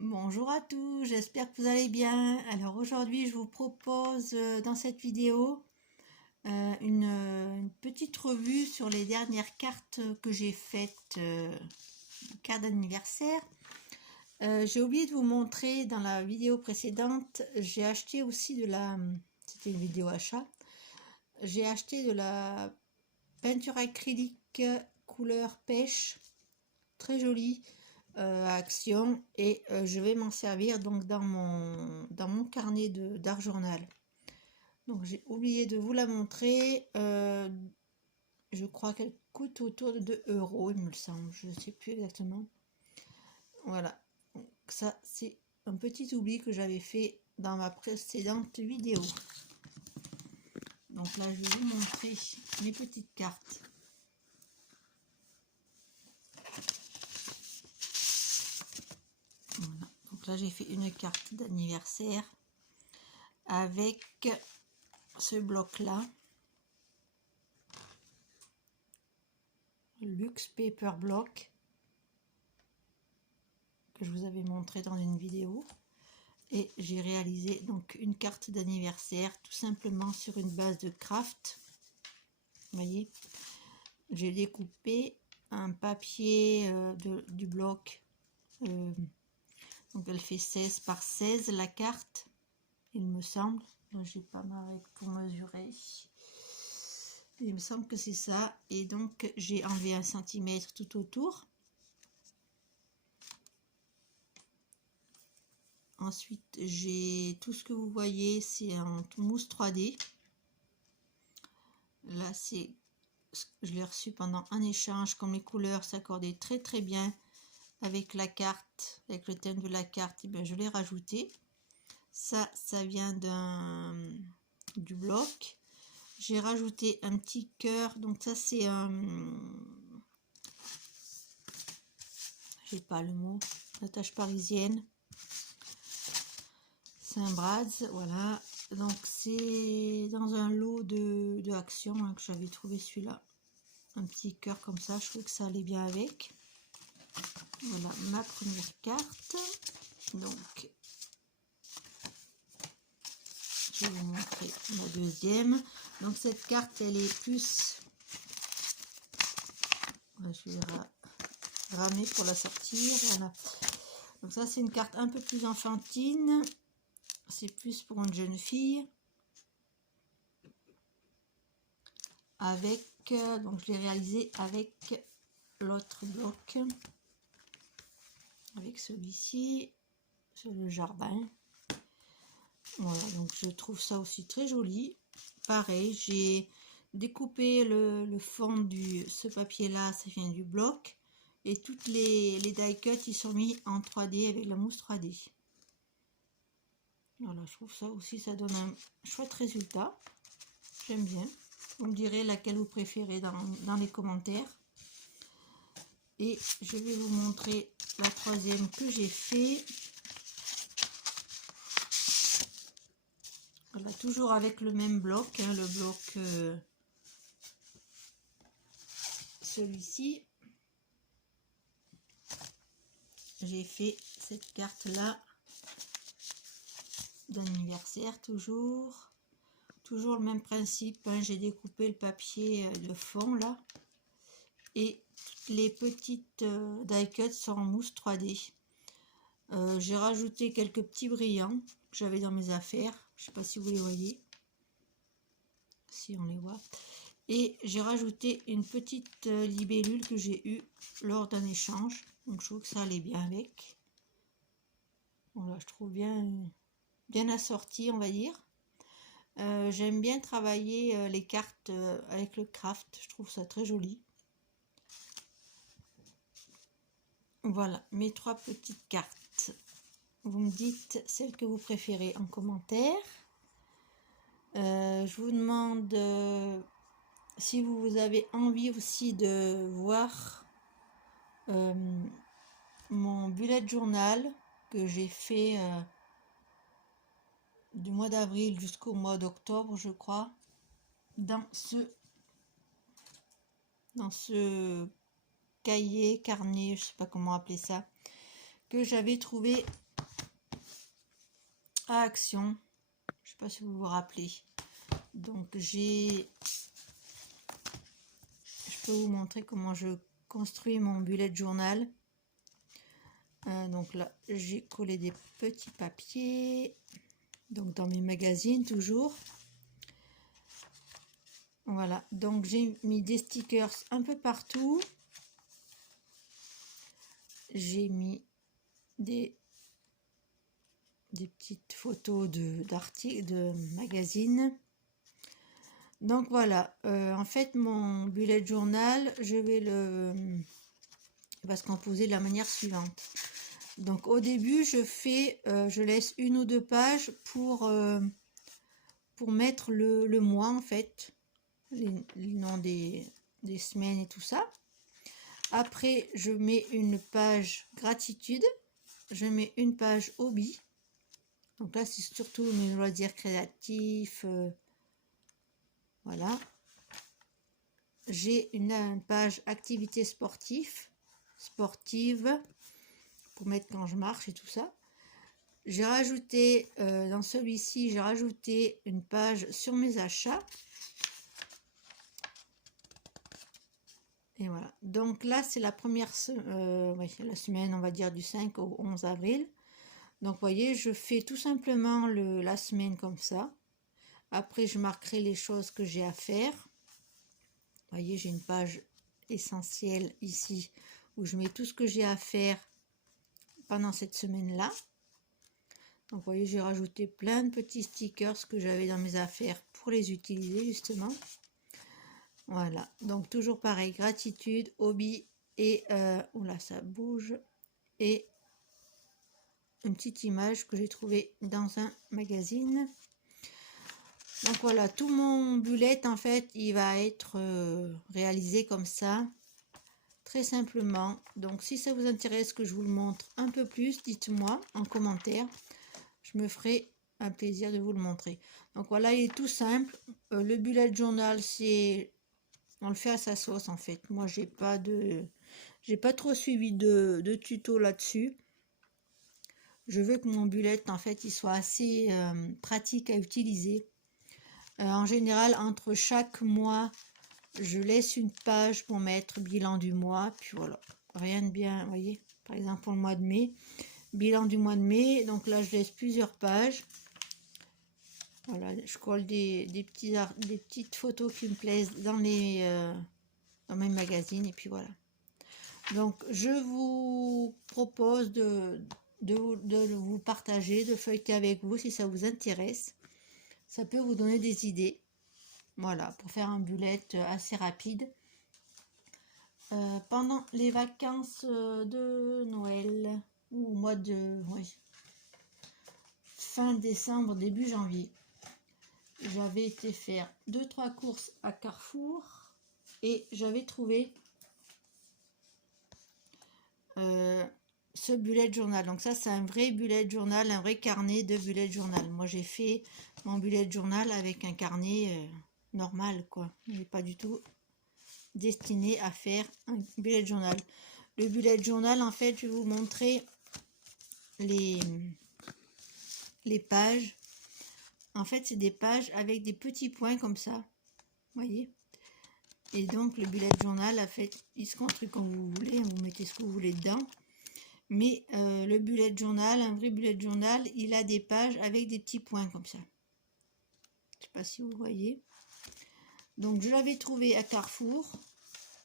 Bonjour à tous, j'espère que vous allez bien. Alors aujourd'hui je vous propose dans cette vidéo une petite revue sur les dernières cartes que j'ai faites, cartes d'anniversaire. J'ai oublié de vous montrer dans la vidéo précédente, j'ai acheté aussi c'était une vidéo achat, j'ai acheté de la peinture acrylique couleur pêche, très jolie. Action et je vais m'en servir donc dans mon carnet d'art journal. Donc j'ai oublié de vous la montrer. Je crois qu'elle coûte autour de 2 euros, il me semble, je ne sais plus exactement. Voilà, donc ça c'est un petit oubli que j'avais fait dans ma précédente vidéo. Donc là je vais vous montrer mes petites cartes. Voilà. Donc là j'ai fait une carte d'anniversaire avec ce bloc là, Luxe Paper Block, que je vous avais montré dans une vidéo, et j'ai réalisé donc une carte d'anniversaire tout simplement sur une base de craft. Vous voyez, j'ai découpé un papier du bloc, donc elle fait 16 par 16 la carte, il me semble. J'ai pas ma règle pour mesurer, il me semble que c'est ça, et donc j'ai enlevé 1 cm tout autour. Ensuite j'ai tout ce que vous voyez, c'est en mousse 3D. Là c'est, je l'ai reçu pendant un échange, comme les couleurs s'accordaient très très bien avec la carte, avec le thème de la carte, et bien je l'ai rajouté. Ça vient du bloc. J'ai rajouté un petit cœur, donc ça c'est un, j'ai pas le mot, la tache parisienne, c'est un Brad's, voilà. Donc c'est dans un lot de Action hein, que j'avais trouvé celui-là, un petit cœur comme ça, je trouve que ça allait bien avec. Voilà ma première carte. Donc je vais vous montrer la deuxième. Donc cette carte elle est plus, je vais ramer pour la sortir, voilà. Donc ça c'est une carte un peu plus enfantine, c'est plus pour une jeune fille, avec donc je l'ai réalisé avec l'autre bloc, avec celui-ci sur le jardin. Voilà, donc je trouve ça aussi très joli. Pareil, j'ai découpé le fond ce papier là, ça vient du bloc, et toutes les die cuts ils sont mis en 3D avec la mousse 3D. Voilà, je trouve ça aussi, ça donne un chouette résultat, j'aime bien. Vous me direz laquelle vous préférez dans les commentaires. Et je vais vous montrer la troisième que j'ai fait. Voilà, toujours avec le même bloc, hein, le bloc celui-ci. J'ai fait cette carte là d'anniversaire, toujours le même principe, hein, j'ai découpé le papier de fond là, et les petites die cuts sont en mousse 3D. J'ai rajouté quelques petits brillants que j'avais dans mes affaires, je sais pas si vous les voyez, si on les voit, et j'ai rajouté une petite libellule que j'ai eue lors d'un échange, donc je trouve que ça allait bien avec. Voilà, je trouve bien assorti, on va dire. J'aime bien travailler les cartes avec le craft, je trouve ça très joli. Voilà mes 3 petites cartes. Vous me dites celle que vous préférez en commentaire. Je vous demande si vous avez envie aussi de voir mon bullet journal que j'ai fait du mois d'avril jusqu'au mois d'octobre, je crois, dans ce cahier, carnet, je sais pas comment appeler ça, que j'avais trouvé à Action. Je sais pas si vous vous rappelez. Donc je peux vous montrer comment je construis mon bullet journal. Donc là, j'ai collé des petits papiers. Donc dans mes magazines toujours. Voilà, donc j'ai mis des stickers un peu partout. J'ai mis des petites photos d'articles, de magazines. Donc voilà, en fait mon bullet journal, je vais il va se composer de la manière suivante. Donc au début, je laisse une ou deux pages pour mettre le mois en fait, les noms des semaines et tout ça. Après, je mets une page gratitude, je mets une page hobby. Donc là, c'est surtout mes loisirs créatifs. Voilà. J'ai une page activité sportive pour mettre quand je marche et tout ça. J'ai rajouté, dans celui-ci, j'ai rajouté une page sur mes achats. Et voilà, donc là c'est la première la semaine, on va dire du 5 au 11 avril. Donc vous voyez, je fais tout simplement la semaine comme ça. Après je marquerai les choses que j'ai à faire. Vous voyez, j'ai une page essentielle ici où je mets tout ce que j'ai à faire pendant cette semaine-là. Donc vous voyez, j'ai rajouté plein de petits stickers que j'avais dans mes affaires pour les utiliser justement. Voilà, donc toujours pareil, gratitude, hobby et oula, ça bouge, et une petite image que j'ai trouvée dans un magazine. Donc voilà, tout mon bullet en fait, il va être réalisé comme ça, très simplement. Donc si ça vous intéresse que je vous le montre un peu plus, dites-moi en commentaire, je me ferai un plaisir de vous le montrer. Donc voilà, il est tout simple. Le bullet journal, on le fait à sa sauce en fait. Moi j'ai pas trop suivi de tuto là-dessus. Je veux que mon bullet en fait il soit assez pratique à utiliser. En général, entre chaque mois, je laisse une page pour mettre bilan du mois. Puis voilà, rien de bien, vous voyez. Par exemple pour le mois de mai, bilan du mois de mai. Donc là je laisse plusieurs pages. Voilà, je colle des petites photos qui me plaisent dans mes magazines et puis voilà. Donc je vous propose de vous partager, de feuilleter avec vous si ça vous intéresse. Ça peut vous donner des idées. Voilà, pour faire un bullet assez rapide. Pendant les vacances de Noël, ou au mois de fin décembre, début janvier, j'avais été faire 2-3 courses à Carrefour et j'avais trouvé ce bullet journal. Donc ça c'est un vrai bullet journal, un vrai carnet de bullet journal. Moi j'ai fait mon bullet journal avec un carnet normal quoi. Il n'est pas du tout destiné à faire un bullet journal. Le bullet journal en fait, je vais vous montrer les pages. En fait c'est des pages avec des petits points comme ça, voyez. Et donc le bullet journal, en fait, il se construit comme vous voulez, vous mettez ce que vous voulez dedans. Mais le bullet journal, un vrai bullet journal, il a des pages avec des petits points comme ça. Je sais pas si vous voyez. Donc je l'avais trouvé à Carrefour.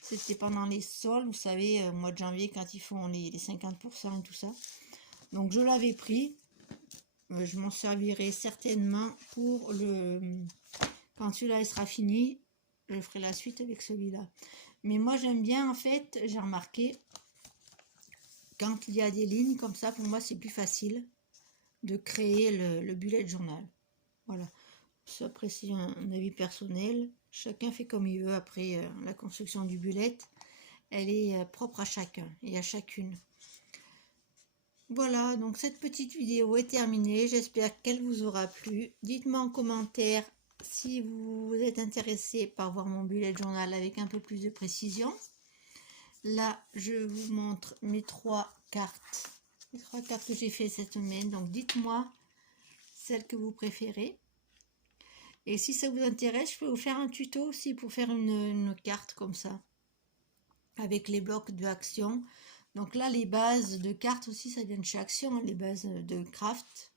C'était pendant les soldes, vous savez, au mois de janvier quand ils font les 50% et tout ça. Donc je l'avais pris. Je m'en servirai certainement pour quand celui-là sera fini. Je ferai la suite avec celui-là. Mais moi j'aime bien en fait, j'ai remarqué, quand il y a des lignes comme ça, pour moi c'est plus facile de créer le bullet journal. Voilà. Après c'est un avis personnel. Chacun fait comme il veut. Après la construction du bullet, elle est propre à chacun et à chacune. Voilà, donc cette petite vidéo est terminée. J'espère qu'elle vous aura plu. Dites-moi en commentaire si vous êtes intéressé par voir mon bullet journal avec un peu plus de précision. Là, je vous montre mes 3 cartes. Les 3 cartes que j'ai fait cette semaine. Donc dites-moi celle que vous préférez. Et si ça vous intéresse, je peux vous faire un tuto aussi pour faire une carte comme ça, avec les blocs de Action. Donc là, les bases de cartes aussi, ça vient de chez Action, les bases de craft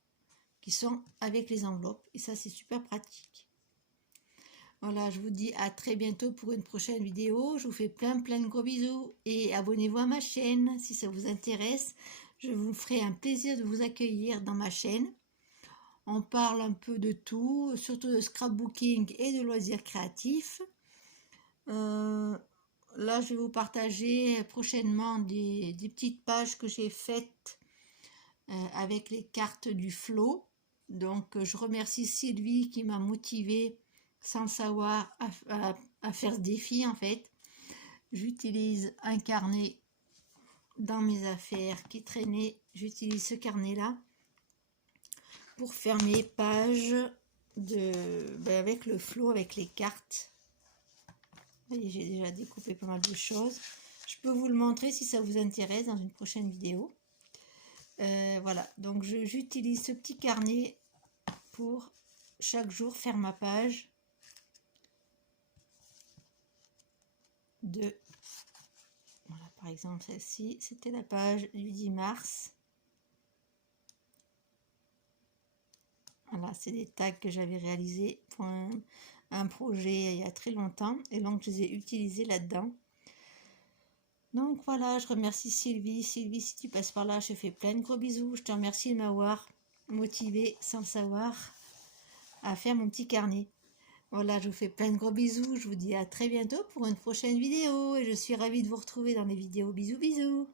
qui sont avec les enveloppes. Et ça, c'est super pratique. Voilà, je vous dis à très bientôt pour une prochaine vidéo. Je vous fais plein de gros bisous et abonnez-vous à ma chaîne si ça vous intéresse. Je vous ferai un plaisir de vous accueillir dans ma chaîne. On parle un peu de tout, surtout de scrapbooking et de loisirs créatifs. Là, je vais vous partager prochainement des petites pages que j'ai faites avec les cartes du Flow. Donc, je remercie Sylvie qui m'a motivée sans le savoir à faire ce défi en fait. J'utilise un carnet dans mes affaires qui traînaient. J'utilise ce carnet là pour faire mes pages avec le Flow, avec les cartes. Vous voyez, j'ai déjà découpé pas mal de choses. Je peux vous le montrer si ça vous intéresse dans une prochaine vidéo. Voilà, donc j'utilise ce petit carnet pour chaque jour faire ma page de... Voilà, par exemple celle-ci, c'était la page du 10 mars. Voilà, c'est des tags que j'avais réalisés pour un projet il y a très longtemps et donc je les ai utilisés là-dedans. Donc voilà, je remercie Sylvie. Sylvie, si tu passes par là, je te fais plein de gros bisous. Je te remercie de m'avoir motivée sans le savoir à faire mon petit carnet. Voilà, je vous fais plein de gros bisous. Je vous dis à très bientôt pour une prochaine vidéo et je suis ravie de vous retrouver dans les vidéos. Bisous, bisous.